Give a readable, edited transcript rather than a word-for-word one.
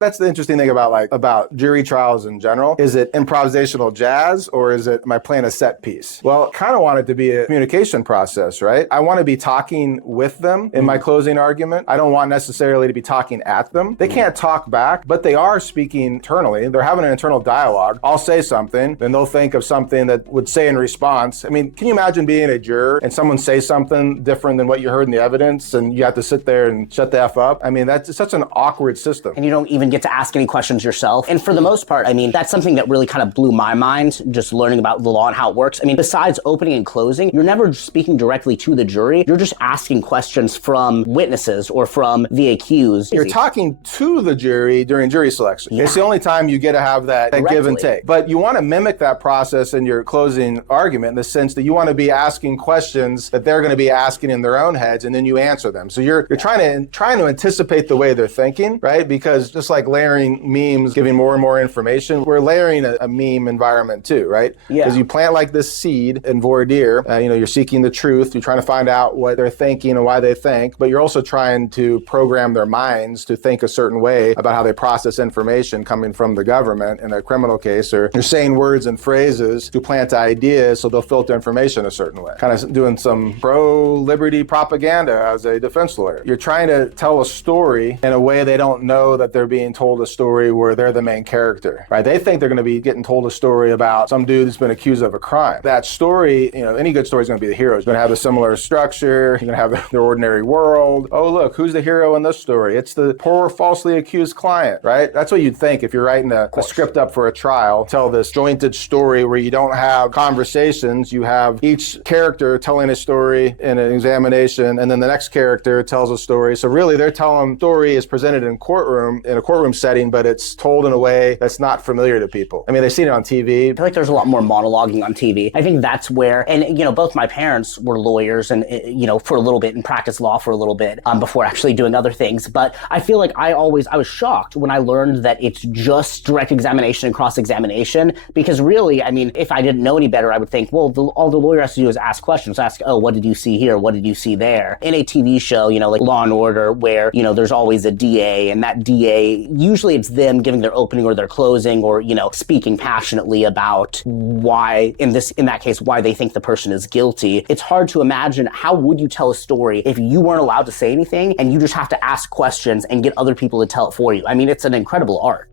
That's the interesting thing about jury trials in general. Is it improvisational jazz or am I playing a set piece? Well, kind of want it to be a communication process, right? I want to be talking with them in my closing argument. I don't want necessarily to be talking at them. They can't talk back, but they are speaking internally. They're having an internal dialogue. I'll say something, then they'll think of something that would say in response. I mean, can you imagine being a juror and someone say something different than what you heard in the evidence and you have to sit there and shut the F up? I mean, that's such an awkward system. And you don't even get to ask any questions yourself. And for the most part, I mean, that's something that really kind of blew my mind, just learning about the law and how it works. I mean, besides opening and closing, you're never speaking directly to the jury. You're just asking questions from witnesses or from the accused. You're talking to the jury during jury selection. Yeah. It's the only time you get to have that give and take. But you want to mimic that process in your closing argument in the sense that you want to be asking questions that they're going to be asking in their own heads, and then you answer them. So you're trying to anticipate the way they're thinking, right? Because just like layering memes, giving more and more information, we're layering a meme environment too, right? Yeah. Because you plant like this seed in voir dire, you're seeking the truth, you're trying to find out what they're thinking and why they think, but you're also trying to program their minds to think a certain way about how they process information coming from the government in a criminal case, or you're saying words and phrases to plant ideas so they'll filter information a certain way. Kind of doing some pro-liberty propaganda as a defense lawyer. You're trying to tell a story in a way they don't know that they're being told a story where they're the main character, right? They think they're going to be getting told a story about some dude who's been accused of a crime. That story, any good story is going to be the hero. It's going to have a similar structure. You're going to have their ordinary world. Oh, look, who's the hero in this story? It's the poor, falsely accused client, right? That's what you'd think if you're writing a script up for a trial. Tell this jointed story where you don't have conversations. You have each character telling a story in an examination, and then the next character tells a story. So really, they're telling story is presented in a courtroom setting, but it's told in a way that's not familiar to people. I mean, they've seen it on TV. I feel like there's a lot more monologuing on TV. I think that's where, and both my parents were lawyers and, for a little bit and practiced law for a little bit before actually doing other things. But I feel like I was shocked when I learned that it's just direct examination and cross-examination, because really, I mean, if I didn't know any better, I would think, well, all the lawyer has to do is ask questions. Ask, oh, what did you see here? What did you see there? In a TV show, like Law and Order, where, there's always a DA, and that DA, usually it's them giving their opening or their closing, or, speaking passionately about why, in that case, why they think the person is guilty. It's hard to imagine, how would you tell a story if you weren't allowed to say anything and you just have to ask questions and get other people to tell it for you? I mean, it's an incredible art.